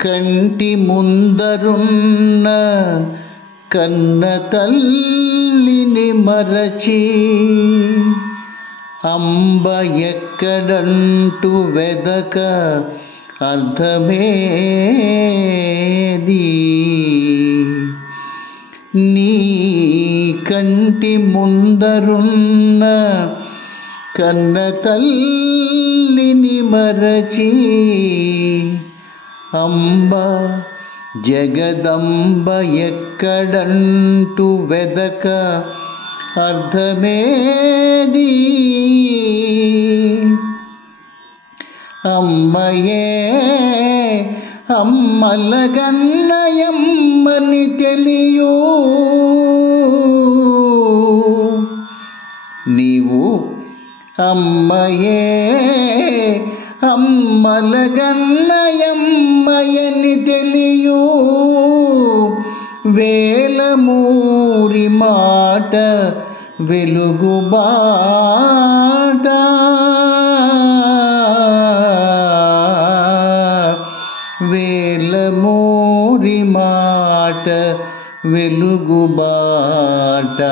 కంటి ముందరున్న కన్న తల్లిని మరచి అంబ ఎక్కడంటూ వెదక అర్థమేది. నీ కంటి ముందరున్న కన్న తల్లిని మరచి అంబ జగదంబ ఎక్కడంటూ వెదక అర్థమేది. అమ్మయే అమ్మలగన్నయమ్మని తెలియు నీవు. అమ్మయే అమ్మలగన్నయమ్మయని తెలియు వేలమూరి మాట వెలుగు బాట. వేలమూరి మాట వెలుగు బాట.